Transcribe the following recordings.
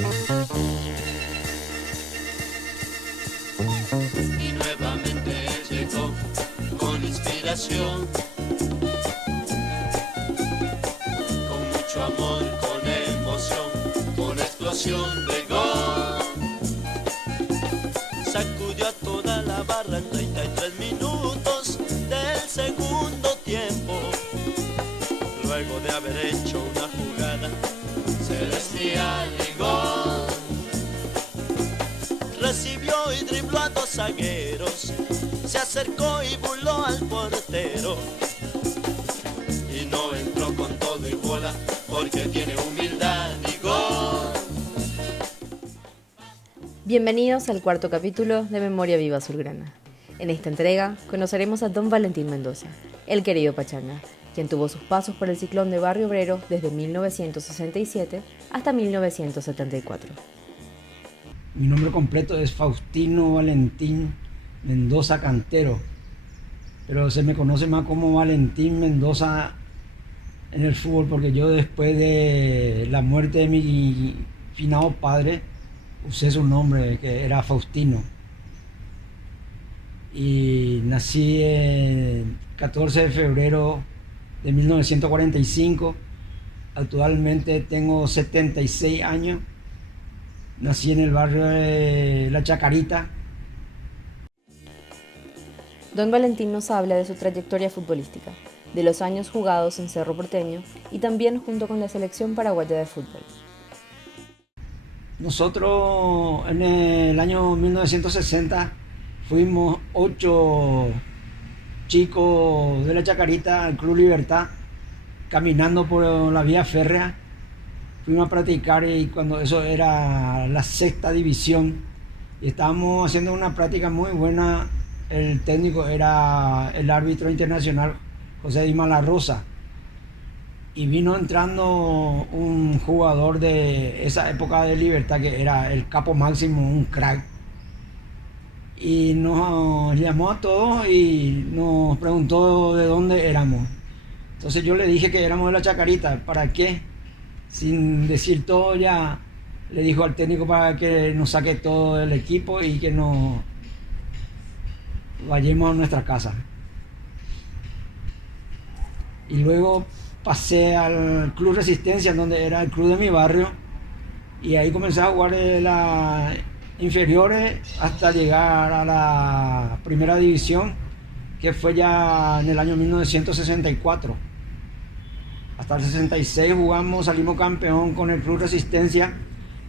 Y nuevamente llegó con inspiración, con mucho amor, con emoción, con explosión de gol. Sacudió a toda la barra en 33 minutos del segundo tiempo, luego de haber hecho una jugada celestial y gol. Recibió y dribló a dos zagueros, se acercó y burló al portero, y no entró con todo y bola porque tiene humildad y gol. Bienvenidos al cuarto capítulo de Memoria Viva Azulgrana. En esta entrega conoceremos a don Valentín Mendoza, el querido Pachanga, quien tuvo sus pasos por el Ciclón de Barrio Obrero desde 1967 hasta 1974. Mi nombre completo es Faustino Valentín Mendoza Cantero, pero se me conoce más como Valentín Mendoza en el fútbol porque yo, después de la muerte de mi finado padre, usé su nombre, que era Faustino. Y nací el 14 de febrero de 1945. Actualmente tengo 76 años. Nací en el barrio de La Chacarita. Don Valentín nos habla de su trayectoria futbolística, de los años jugados en Cerro Porteño y también junto con la selección paraguaya de fútbol. Nosotros en el año 1960 fuimos 8 chicos de La Chacarita al Club Libertad, caminando por la vía férrea. Fuimos a practicar y cuando eso era la sexta división y estábamos haciendo una práctica muy buena. El técnico era el árbitro internacional José Di Malarosa, y vino entrando un jugador de esa época de Libertad que era el capo máximo, un crack, y nos llamó a todos y nos preguntó de dónde éramos. Entonces yo le dije que éramos de La Chacarita. ¿Para qué? Sin decir todo, ya le dijo al técnico para que nos saque todo el equipo y que nos vayamos a nuestra casa. Y luego pasé al Club Resistencia, donde era el club de mi barrio, y ahí comencé a jugar de las inferiores hasta llegar a la primera división, que fue ya en el año 1964. Hasta el 66 jugamos, salimos campeón con el Club Resistencia,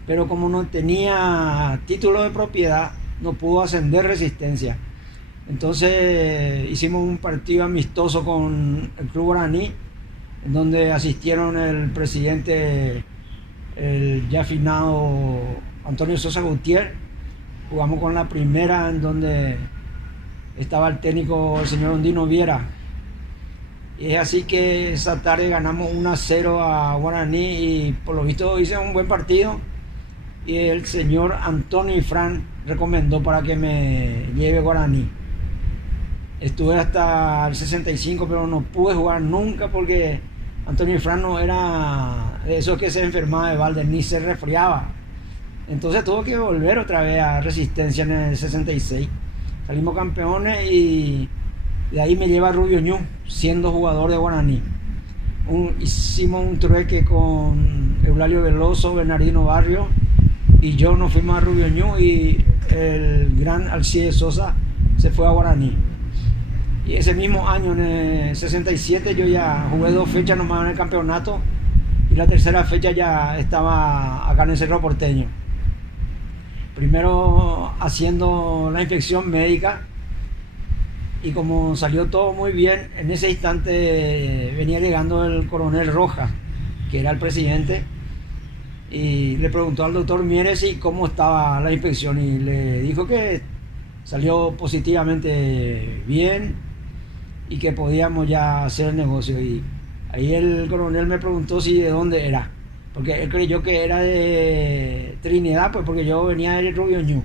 pero como no tenía título de propiedad, no pudo ascender Resistencia. Entonces hicimos un partido amistoso con el Club Guaraní, en donde asistieron el presidente, el ya finado Antonio Sosa Gutiérrez. Jugamos con la primera, en donde estaba el técnico, el señor Ondino Viera. Y es así que esa tarde ganamos 1-0 a Guaraní y por lo visto hice un buen partido. Y el señor Antonio Ifrán recomendó para que me lleve Guaraní. Estuve hasta el 65, pero no pude jugar nunca porque Antonio Ifrán no era de esos que se enfermaba de balde, ni se resfriaba. Entonces tuve que volver otra vez a Resistencia en el 66. Salimos campeones y de ahí me lleva Rubio Ñu, siendo jugador de Guaraní. Hicimos un trueque con Eulalio Veloso, Bernardino Barrio, y yo nos fuimos a Rubio Ñu y el gran Alcides Sosa se fue a Guaraní. Y ese mismo año, en el 67, yo ya jugué 2 fechas nomás en el campeonato y la tercera fecha ya estaba acá en el Cerro Porteño. Primero haciendo la inspección médica, y como salió todo muy bien, en ese instante venía llegando el coronel Rojas, que era el presidente, y le preguntó al doctor Mieres y cómo estaba la inspección, y le dijo que salió positivamente bien y que podíamos ya hacer el negocio. Y ahí el coronel me preguntó si de dónde era, porque él creyó que era de Trinidad, pues porque yo venía de Rubio Ñu.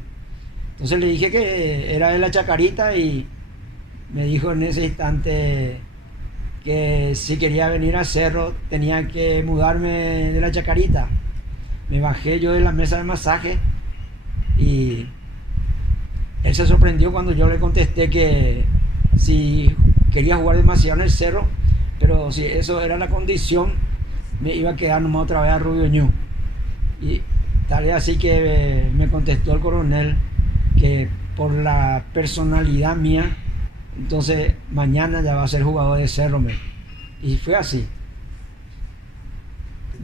Entonces le dije que era de La Chacarita y me dijo en ese instante que si quería venir a Cerro tenía que mudarme de La Chacarita. Me bajé yo de la mesa de masaje y él se sorprendió cuando yo le contesté que si quería jugar demasiado en el cerro, pero si eso era la condición, me iba a quedar nomás otra vez a Rubio Ñu. Y tal vez así que me contestó el coronel que por la personalidad mía, entonces mañana ya va a ser jugador de cerro. Y fue así.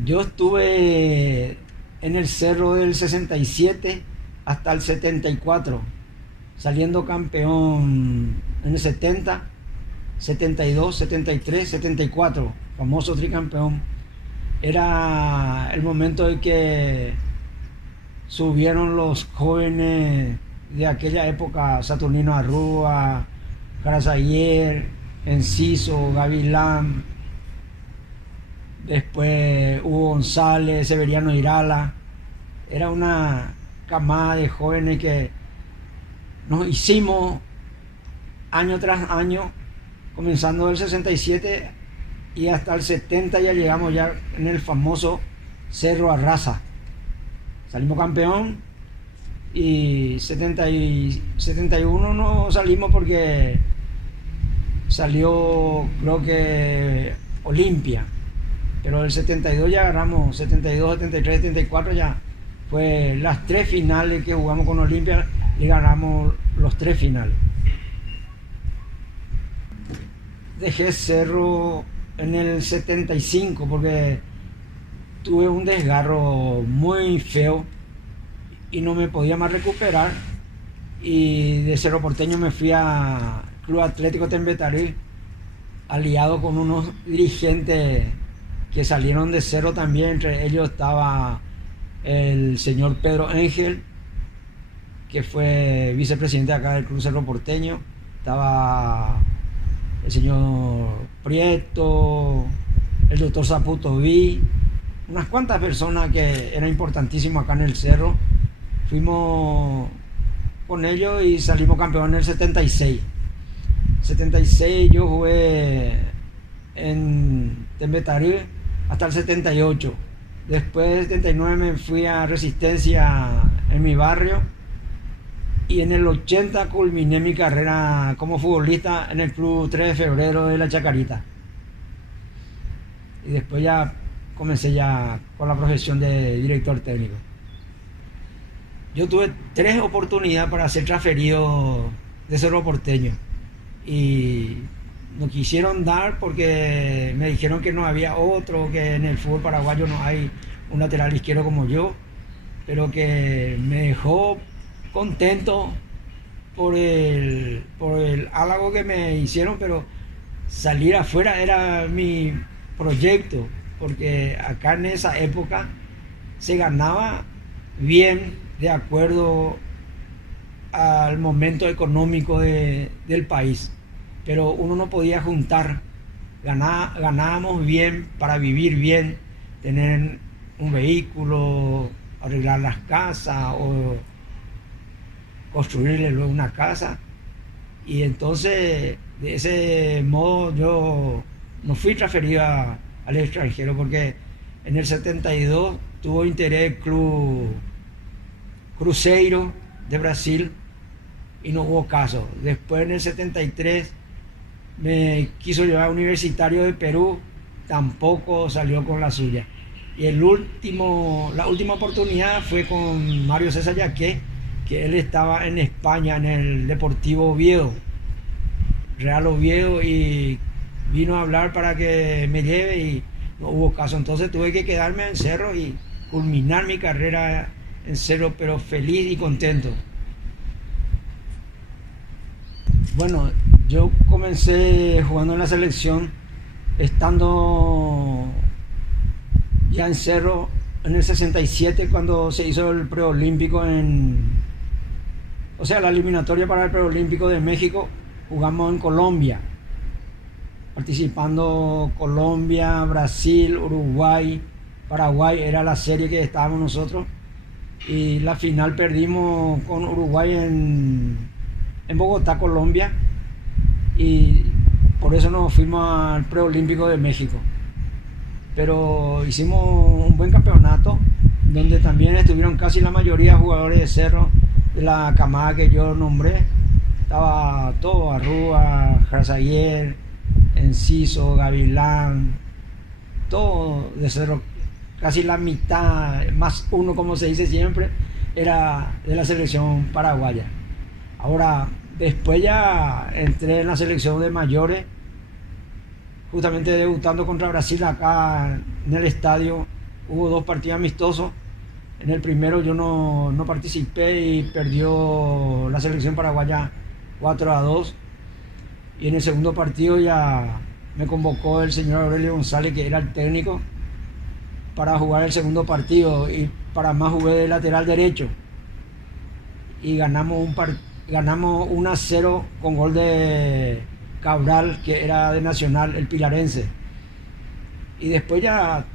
Yo estuve en el cerro del 67 hasta el 74, saliendo campeón en el 70, 72, 73, 74, famoso tricampeón. Era el momento en que subieron los jóvenes de aquella época, Saturnino Arrúa, Carazaguer, Enciso, Gavilán, después Hugo González, Severiano Irala. Era una camada de jóvenes que nos hicimos año tras año, comenzando del 67 y hasta el 70 ya llegamos ya en el famoso Cerro Arrasa. Salimos campeón y 71 no salimos porque salió creo que Olimpia, pero el 72 ya agarramos, 72, 73, 74 ya fue las 3 finales que jugamos con Olimpia y ganamos los 3 finales. Dejé Cerro en el 75 porque tuve un desgarro muy feo y no me podía más recuperar, y de Cerro Porteño me fui a Club Atlético Tembetaril, aliado con unos dirigentes que salieron de Cerro también. Entre ellos estaba el señor Pedro Ángel, que fue vicepresidente acá del Club Cerro Porteño, estaba el señor Prieto, el doctor Zaputoví, unas cuantas personas que eran importantísimas acá en el Cerro. Fuimos con ellos y salimos campeones en el 76. 76 yo jugué en Tembetaril hasta el 78. Después del 79 me fui a Resistencia en mi barrio, y en el 80 culminé mi carrera como futbolista en el Club 3 de Febrero de La Chacarita. Y después ya comencé ya con la profesión de director técnico. Yo tuve 3 oportunidades para ser transferido de Cerro Porteño y no quisieron dar porque me dijeron que no había otro, que en el fútbol paraguayo no hay un lateral izquierdo como yo, pero que me dejó contento por el halago que me hicieron, pero salir afuera era mi proyecto, porque acá en esa época se ganaba bien de acuerdo al momento económico del país, pero uno no podía juntar. Ganábamos bien para vivir bien, tener un vehículo, arreglar las casas o construirle luego una casa, y entonces de ese modo yo no fui transferido al extranjero, porque en el 72 tuvo interés el Club Cruzeiro de Brasil y no hubo caso. Después en el 73 me quiso llevar a Universitario de Perú, tampoco salió con la suya. Y la última oportunidad fue con Mario César Yaqué, que él estaba en España en el Deportivo Oviedo, Real Oviedo, y vino a hablar para que me lleve y no hubo caso. Entonces tuve que quedarme en Cerro y culminar mi carrera en Cerro, pero feliz y contento. Bueno, yo comencé jugando en la selección estando ya en Cerro en el 67, cuando se hizo el preolímpico la eliminatoria para el preolímpico de México. Jugamos en Colombia, participando Colombia, Brasil, Uruguay, Paraguay, era la serie que estábamos nosotros, y la final perdimos con Uruguay en Bogotá, Colombia, y por eso nos fuimos al preolímpico de México. Pero hicimos un buen campeonato, donde también estuvieron casi la mayoría de jugadores de Cerro, de la camada que yo nombré. Estaba todo, Arrúa, Jarzaguer, Enciso, Gavilán, todo de Cerro. Casi la mitad, más uno como se dice siempre, era de la selección paraguaya. Ahora, después ya entré en la selección de mayores, justamente debutando contra Brasil acá en el estadio. Hubo 2 partidos amistosos. En el primero yo no participé y perdió la selección paraguaya 4-2. Y en el segundo partido ya me convocó el señor Aurelio González, que era el técnico, para jugar el segundo partido, y para más jugué de lateral derecho. Y ganamos 1-0 con gol de Cabral, que era de Nacional, el pilarense. Y después ya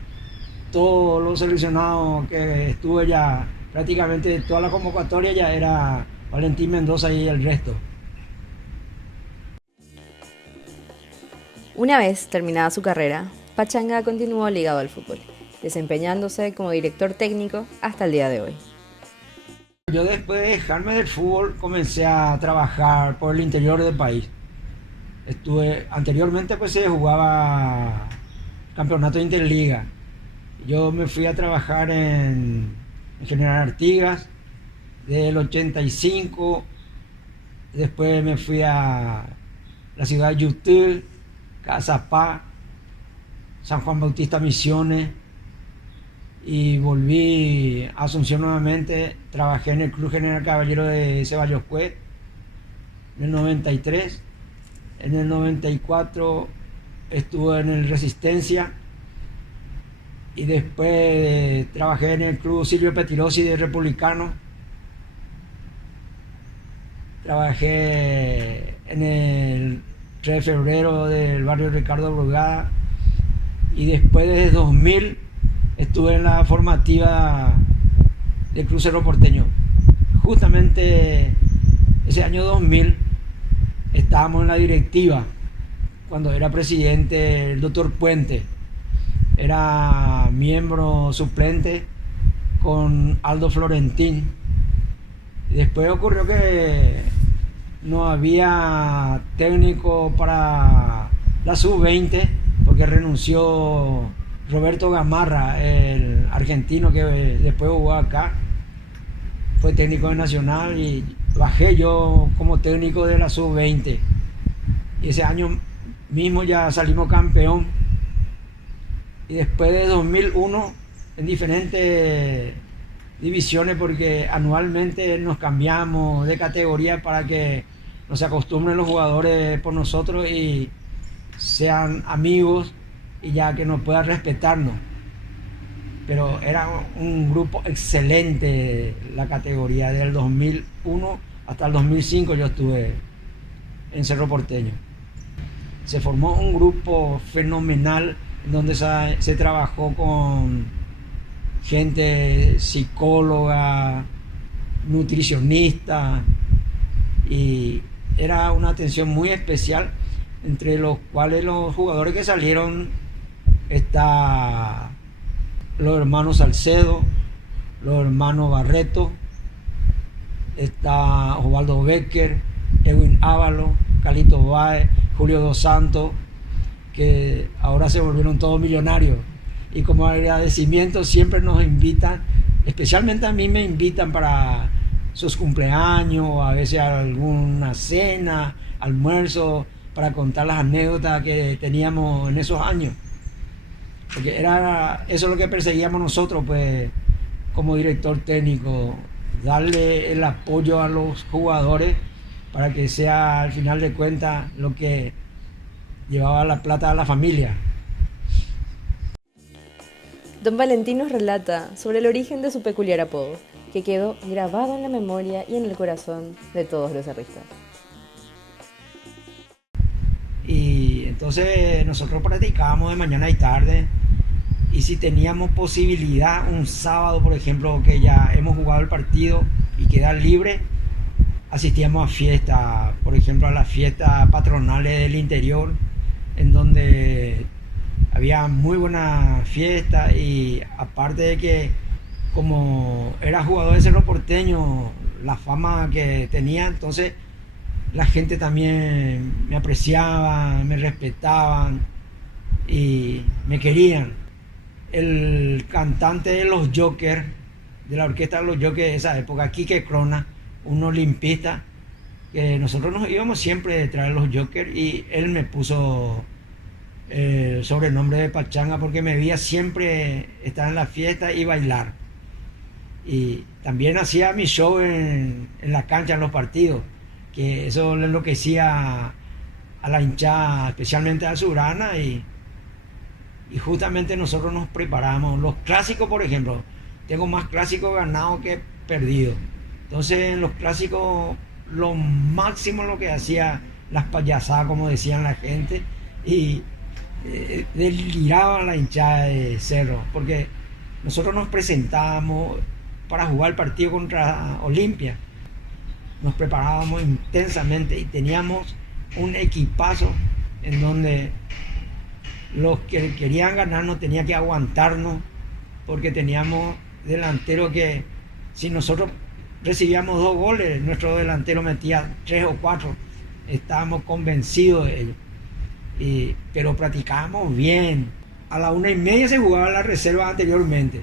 todos los seleccionados que estuve, ya prácticamente toda la convocatoria ya era Valentín Mendoza y el resto. Una vez terminada su carrera, Pachanga continuó ligado al fútbol, desempeñándose como director técnico hasta el día de hoy. Yo después de dejarme del fútbol comencé a trabajar por el interior del país. Anteriormente pues se jugaba campeonato de Interliga. Yo me fui a trabajar en General Artigas del 85. Después me fui a la ciudad de Yutil, Cazapá, San Juan Bautista Misiones, y volví a Asunción nuevamente. Trabajé en el Club General Caballero de Ceballos Cuet en el 93. En el 94 estuve en el Resistencia, y después trabajé en el Club Silvio Petirosi de Republicano. Trabajé en el 3 de febrero del barrio Ricardo Brugada, y después de 2000 estuve en la formativa del Club Cerro Porteño. Justamente ese año 2000 estábamos en la directiva, cuando era presidente el doctor Puente. Era miembro suplente con Aldo Florentín. Después ocurrió que no había técnico para la sub-20, porque renunció Roberto Gamarra, el argentino que después jugó acá. Fue técnico de Nacional, y bajé yo como técnico de la sub-20. Y ese año mismo ya salimos campeón. Y después de 2001 en diferentes divisiones, porque anualmente nos cambiamos de categoría para que nos acostumbren los jugadores por nosotros y sean amigos, y ya que nos puedan respetarnos. Pero era un grupo excelente la categoría. Del 2001 hasta el 2005 yo estuve en Cerro Porteño. Se formó un grupo fenomenal, donde se trabajó con gente psicóloga, nutricionista, y era una atención muy especial, entre los cuales los jugadores que salieron está los hermanos Salcedo, los hermanos Barreto, está Osvaldo Becker, Edwin Ávalo, Calito Báez, Julio Dos Santos, que ahora se volvieron todos millonarios. Y como agradecimiento siempre nos invitan, especialmente a mí me invitan para sus cumpleaños, o a veces a alguna cena, almuerzo, para contar las anécdotas que teníamos en esos años. Porque eso es lo que perseguíamos nosotros, pues, como director técnico, darle el apoyo a los jugadores para que sea, al final de cuentas, lo que llevaba la plata a la familia. Don Valentín nos relata sobre el origen de su peculiar apodo, que quedó grabado en la memoria y en el corazón de todos los cerristas. Y entonces nosotros practicábamos de mañana y tarde, y si teníamos posibilidad un sábado, por ejemplo, que ya hemos jugado el partido y queda libre, asistíamos a fiestas, por ejemplo a las fiestas patronales del interior, en donde había muy buena fiesta, y aparte de que como era jugador de Cerro Porteño, la fama que tenía, entonces la gente también me apreciaba, me respetaban y me querían. El cantante de los Jokers, de la orquesta de los Jokers de esa época, Quique Crona, un olimpista, que nosotros nos íbamos siempre detrás de los Jokers, y él me puso el sobrenombre de Pachanga porque me veía siempre estar en la fiesta y bailar. Y también hacía mi show en la cancha, en los partidos, que eso le enloquecía a la hinchada, especialmente a Azulgrana, y justamente nosotros nos preparamos. Los clásicos, por ejemplo, tengo más clásicos ganados que perdidos. Entonces en los clásicos lo máximo lo que hacía, las payasadas, como decían la gente, y deliraba la hinchada de Cerro, porque nosotros nos presentábamos para jugar el partido contra Olimpia, nos preparábamos intensamente y teníamos un equipazo en donde los que querían ganar no tenían que aguantarnos, porque teníamos delanteros que si nosotros recibíamos 2 goles, nuestro delantero metía 3 o 4, estábamos convencidos de ello. Pero practicábamos bien. A la 1:30 se jugaba la reserva anteriormente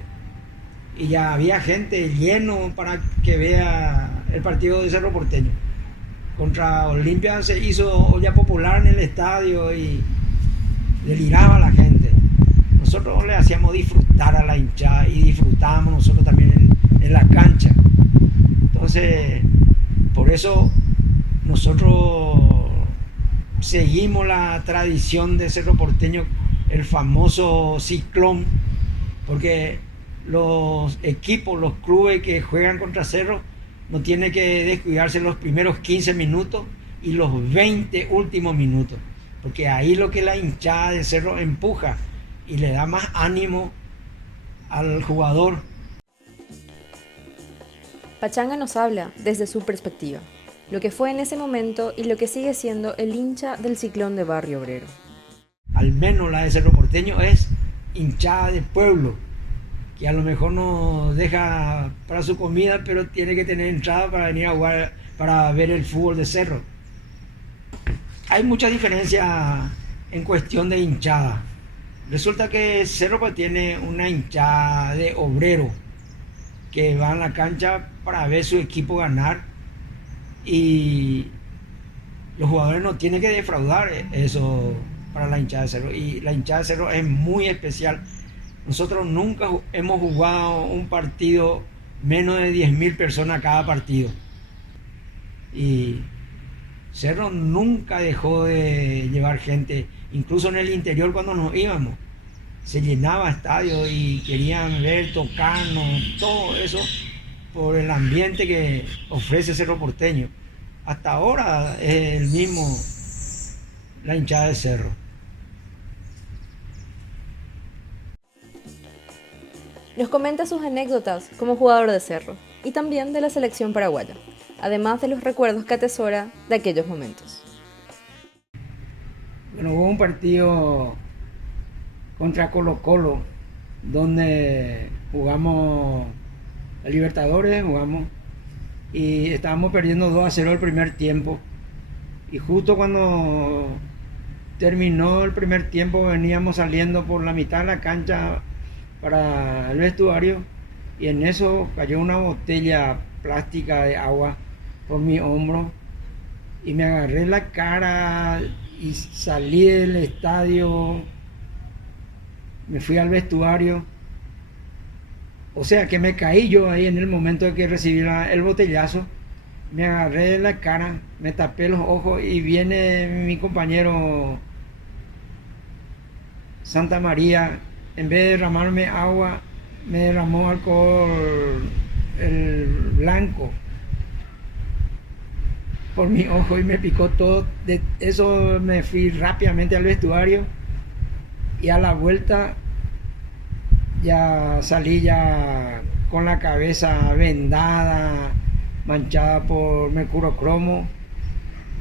y ya había gente lleno para que vea el partido de Cerro Porteño. Contra Olimpia se hizo olla popular en el estadio y deliraba la gente. Nosotros le hacíamos disfrutar a la hinchada y disfrutábamos nosotros también en la cancha. Entonces, por eso nosotros seguimos la tradición de Cerro Porteño, el famoso ciclón, porque los equipos, los clubes que juegan contra Cerro no tienen que descuidarse los primeros 15 minutos y los 20 últimos minutos, porque ahí lo que la hinchada de Cerro empuja y le da más ánimo al jugador. Pachanga nos habla desde su perspectiva, lo que fue en ese momento y lo que sigue siendo el hincha del Ciclón de Barrio Obrero. Al menos la de Cerro Porteño es hinchada de pueblo, que a lo mejor no deja para su comida, pero tiene que tener entrada para venir a jugar, para ver el fútbol de Cerro. Hay mucha diferencia en cuestión de hinchada. Resulta que Cerro pues tiene una hinchada de obrero que va a la cancha para ver su equipo ganar, y los jugadores no tienen que defraudar eso para la hinchada de Cerro, y la hinchada de Cerro es muy especial. Nosotros nunca hemos jugado un partido menos de 10.000 personas cada partido, y Cerro nunca dejó de llevar gente, incluso en el interior cuando nos íbamos se llenaba estadio y querían ver, tocarnos, todo eso por el ambiente que ofrece Cerro Porteño. Hasta ahora es el mismo la hinchada de Cerro. Nos comenta sus anécdotas como jugador de Cerro y también de la selección paraguaya, además de los recuerdos que atesora de aquellos momentos. Bueno, hubo un partido contra Colo-Colo donde jugamos a Libertadores, y estábamos perdiendo 2-0 el primer tiempo, y justo cuando terminó el primer tiempo veníamos saliendo por la mitad de la cancha para el vestuario, y en eso cayó una botella plástica de agua por mi hombro y me agarré la cara y salí del estadio, me fui al vestuario. O sea que me caí yo ahí en el momento de que recibí el botellazo, me agarré de la cara, me tapé los ojos y viene mi compañero Santa María, en vez de derramarme agua, me derramó alcohol el blanco por mi ojo y me picó todo. De eso me fui rápidamente al vestuario y a la vuelta ya salí ya con la cabeza vendada, manchada por mercurocromo,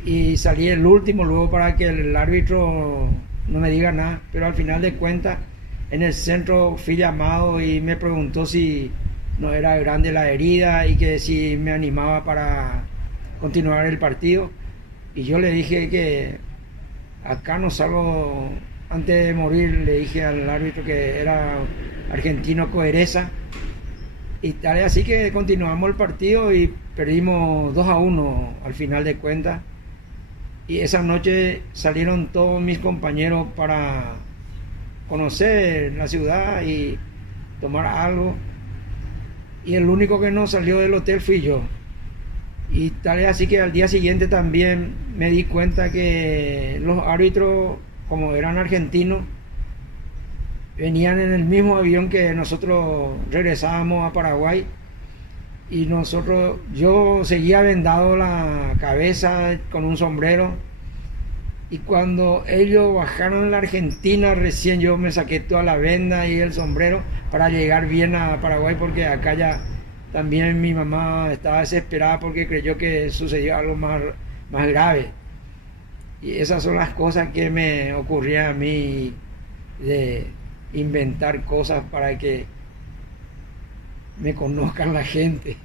y salí el último luego para que el árbitro no me diga nada, pero al final de cuentas en el centro fui llamado y me preguntó si no era grande la herida y que si me animaba para continuar el partido. Y yo le dije que acá no salgo, antes de morir le dije al árbitro que era argentino Coereza. Y tal, así que continuamos el partido y perdimos 2-1 al final de cuentas. Y esa noche salieron todos mis compañeros para conocer la ciudad y tomar algo. Y el único que no salió del hotel fui yo. Y tal es así que al día siguiente también me di cuenta que los árbitros, como eran argentinos, venían en el mismo avión que nosotros regresábamos a Paraguay. Y yo seguía vendado la cabeza con un sombrero. Y cuando ellos bajaron en la Argentina, recién yo me saqué toda la venda y el sombrero para llegar bien a Paraguay, porque acá ya también mi mamá estaba desesperada porque creyó que sucedió algo más grave. Y esas son las cosas que me ocurrían a mí, de inventar cosas para que me conozcan la gente.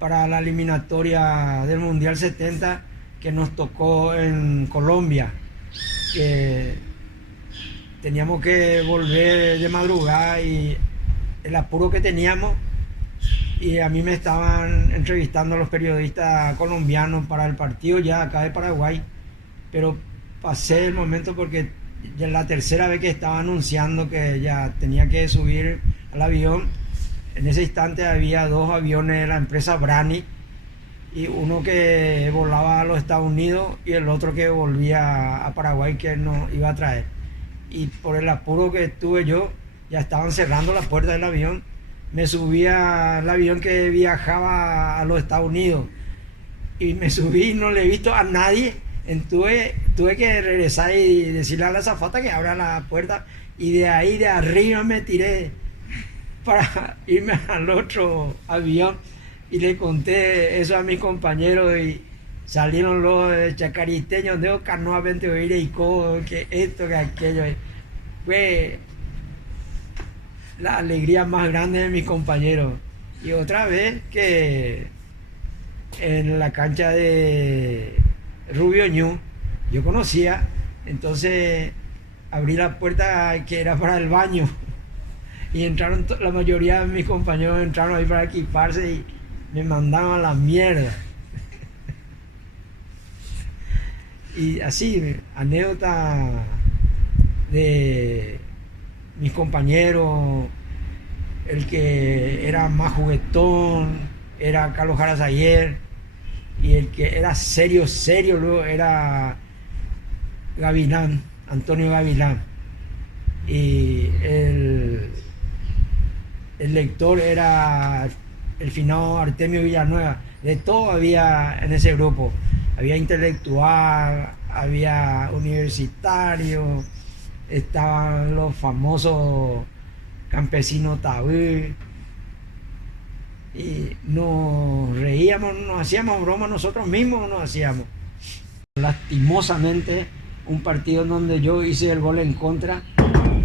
Para la eliminatoria del Mundial 70 que nos tocó en Colombia, que teníamos que volver de madrugada y el apuro que teníamos, y a mí me estaban entrevistando los periodistas colombianos para el partido ya acá de Paraguay, pero pasé el momento porque ya la tercera vez que estaba anunciando que ya tenía que subir al avión. En ese instante había 2 aviones de la empresa Brani, y uno que volaba a los Estados Unidos y el otro que volvía a Paraguay, que nos iba a traer. Y por el apuro que tuve yo, ya estaban cerrando la puerta del avión. Me subí al avión que viajaba a los Estados Unidos y me subí y no le he visto a nadie. Tuve que regresar y decirle a la azafata que abra la puerta, y de ahí de arriba me tiré para irme al otro avión, y le conté eso a mis compañeros y salieron los chacariteños de Canoa 20 y que esto, que aquello. Fue la alegría más grande de mis compañeros. Y otra vez que en la cancha de Rubio Ñu yo conocía, entonces abrí la puerta que era para el baño y entraron, la mayoría de mis compañeros entraron ahí para equiparse y me mandaban a la mierda. Y así, anécdota de mis compañeros. El que era más juguetón era Carlos Jarazayer, y el que era serio luego era Gavilán, Antonio Gavilán, y el lector era el finado Artemio Villanueva. De todo había en ese grupo, había intelectual, había universitario, estaban los famosos campesinos tabú, y nos reíamos, nos hacíamos bromas nosotros mismos, nos hacíamos. Lastimosamente, un partido en donde yo hice el gol en contra,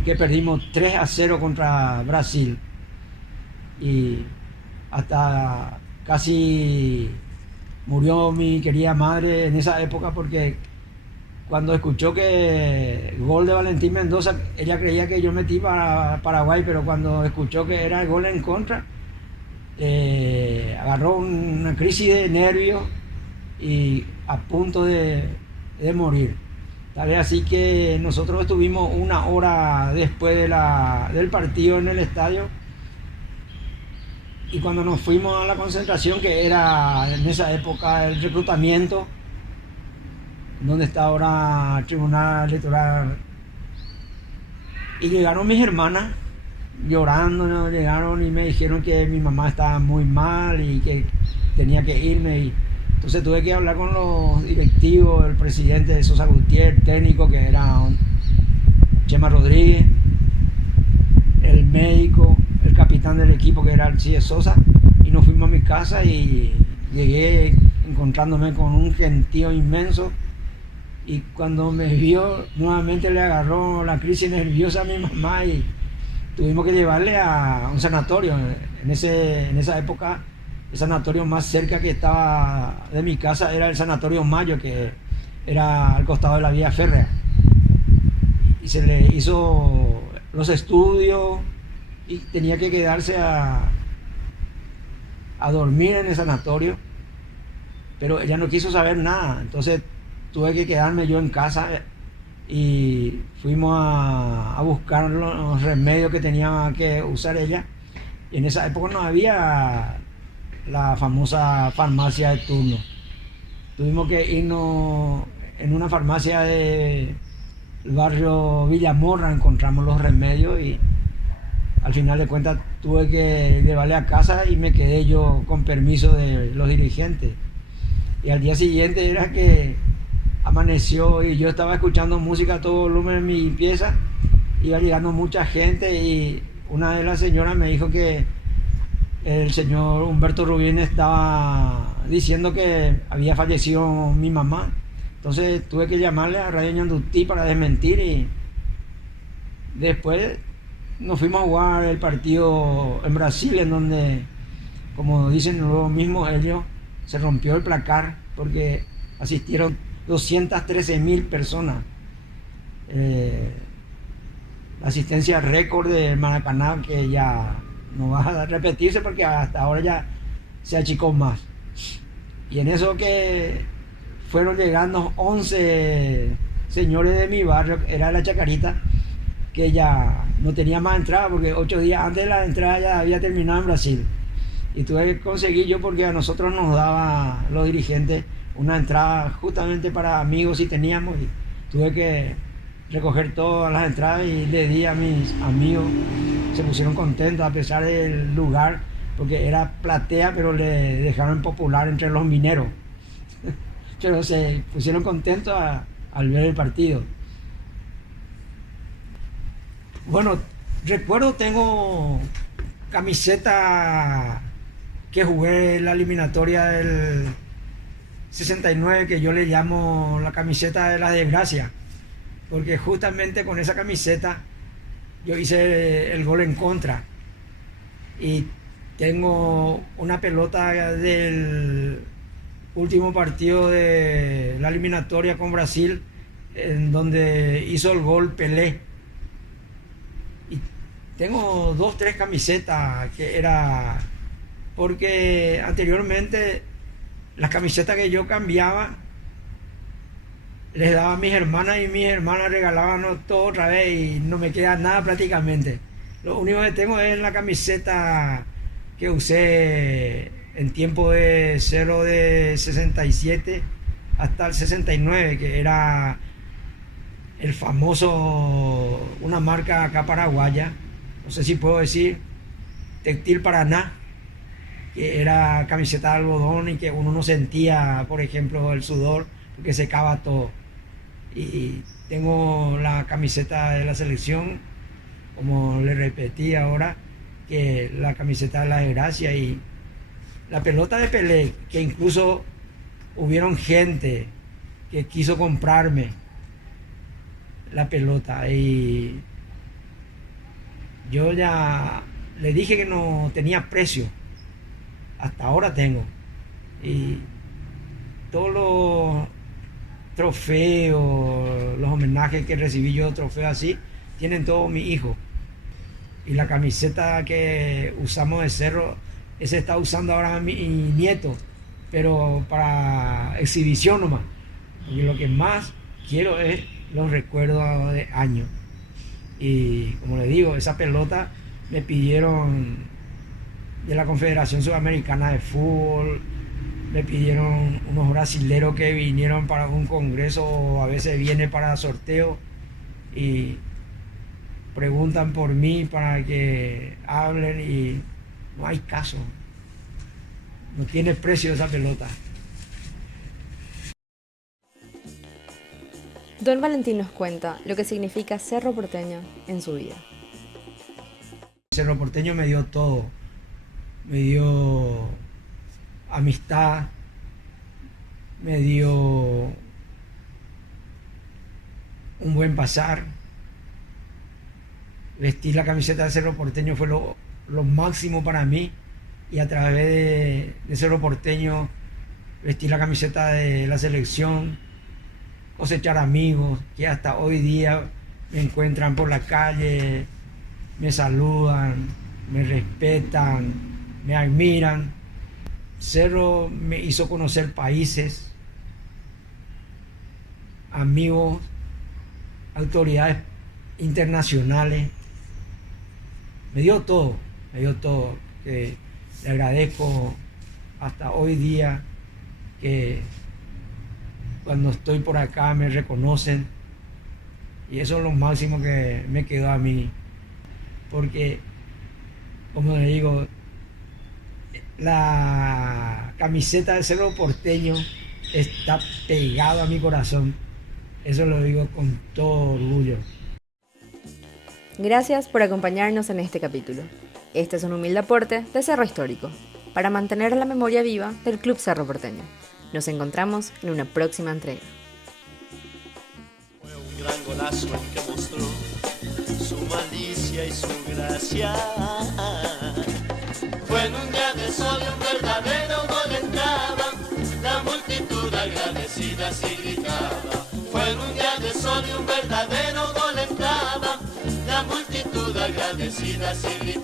que perdimos 3-0 contra Brasil, y hasta casi murió mi querida madre en esa época, porque cuando escuchó que el gol de Valentín Mendoza, ella creía que yo metí para Paraguay, pero cuando escuchó que era el gol en contra, agarró una crisis de nervios y a punto de morir. Tal vez así que nosotros estuvimos 1 hora después del partido en el estadio, y cuando nos fuimos a la concentración, que era en esa época el reclutamiento, donde está ahora el Tribunal Electoral, y llegaron mis hermanas llorando, ¿no? Llegaron y me dijeron que mi mamá estaba muy mal y que tenía que irme, y entonces tuve que hablar con los directivos, el presidente de Sosa Gutiérrez, técnico que era Chema Rodríguez, el médico, el capitán del equipo que era Alcides Sosa, y nos fuimos a mi casa y llegué encontrándome con un gentío inmenso. Y cuando me vio, nuevamente le agarró la crisis nerviosa a mi mamá, y tuvimos que llevarle a un sanatorio. En esa época, el sanatorio más cerca que estaba de mi casa era el Sanatorio Mayo, que era al costado de la vía férrea. Y se le hizo los estudios y tenía que quedarse a dormir en el sanatorio, pero ella no quiso saber nada, entonces tuve que quedarme yo en casa y fuimos a buscar los remedios que tenía que usar ella. Y en esa época no había la famosa farmacia de turno. Tuvimos que irnos en una farmacia del barrio Villamorra, encontramos los remedios y al final de cuentas tuve que llevarle a casa y me quedé yo con permiso de los dirigentes. Y al día siguiente era que amaneció y yo estaba escuchando música a todo volumen en mi pieza, iba llegando mucha gente y una de las señoras me dijo que el señor Humberto Rubín estaba diciendo que había fallecido mi mamá. Entonces tuve que llamarle a Radio Ñandutí para desmentir y después nos fuimos a jugar el partido en Brasil, en donde, como dicen luego mismo ellos, se rompió el placar porque asistieron 213.000 personas. La asistencia récord del Maracaná, que ya no va a repetirse porque hasta ahora ya se achicó más. Y en eso que fueron llegando 11 señores de mi barrio, era la Chacarita, que ya no tenía más entrada porque 8 días antes de la entrada ya había terminado en Brasil. Y tuve que conseguir yo, porque a nosotros nos daba los dirigentes una entrada justamente para amigos si teníamos, y tuve que recoger todas las entradas y le di a mis amigos. Se pusieron contentos a pesar del lugar, porque era platea, pero le dejaron popular entre los mineros. Pero se pusieron contentos al ver el partido. Bueno, recuerdo, tengo camiseta que jugué en la eliminatoria del 69, que yo le llamo la camiseta de la desgracia, porque justamente con esa camiseta yo hice el gol en contra. Y tengo una pelota del último partido de la eliminatoria con Brasil, en donde hizo el gol Pelé. Y tengo 2, 3 camisetas que era, porque anteriormente las camisetas que yo cambiaba les daba a mis hermanas y mis hermanas regalaban todo otra vez y no me queda nada prácticamente. Lo único que tengo es la camiseta que usé en tiempo de 0 de 67 hasta el 69, que era el famoso, una marca acá paraguaya, no sé si puedo decir, Textil Paraná, que era camiseta de algodón y que uno no sentía, por ejemplo, el sudor porque secaba todo. Y tengo la camiseta de la selección, como le repetí ahora, que la camiseta de la desgracia, y la pelota de Pelé, que incluso hubieron gente que quiso comprarme la pelota y yo ya le dije que no tenía precio. Hasta ahora tengo. Y todos los trofeos, los homenajes que recibí yo, trofeos así, tienen todos mis hijos. Y la camiseta que usamos de Cerro, esa está usando ahora mi nieto, pero para exhibición nomás. Y lo que más quiero es los recuerdos de años. Y como le digo, esa pelota me pidieron de la Confederación Sudamericana de Fútbol, me pidieron unos brasileros que vinieron para un congreso, o a veces viene para sorteo, y preguntan por mí para que hablen y no hay caso. No tiene precio esa pelota. Don Valentín nos cuenta lo que significa Cerro Porteño en su vida. Cerro Porteño me dio todo. Me dio amistad, me dio un buen pasar vestir la camiseta de Cerro Porteño fue lo máximo para mí, y a través de Cerro Porteño vestir la camiseta de la selección, cosechar amigos que hasta hoy día me encuentran por la calle, me saludan, me respetan, me admiran. Cerro me hizo conocer países, amigos, autoridades internacionales. Me dio todo. Que le agradezco hasta hoy día que cuando estoy por acá me reconocen, y eso es lo máximo que me quedó a mí, porque como le digo, la camiseta de Cerro Porteño está pegado a mi corazón. Eso lo digo con todo orgullo. Gracias por acompañarnos en este capítulo. Este es un humilde aporte de Cerro Histórico, para mantener la memoria viva del Club Cerro Porteño. Nos encontramos en una próxima entrega. Fue un gran golazo el que mostró su malicia y su gracia. Fue en un día de sol y un verdadero gol entraba, la multitud agradecida así gritaba. Fue en un día de sol y un verdadero gol entraba, la multitud agradecida así gritaba.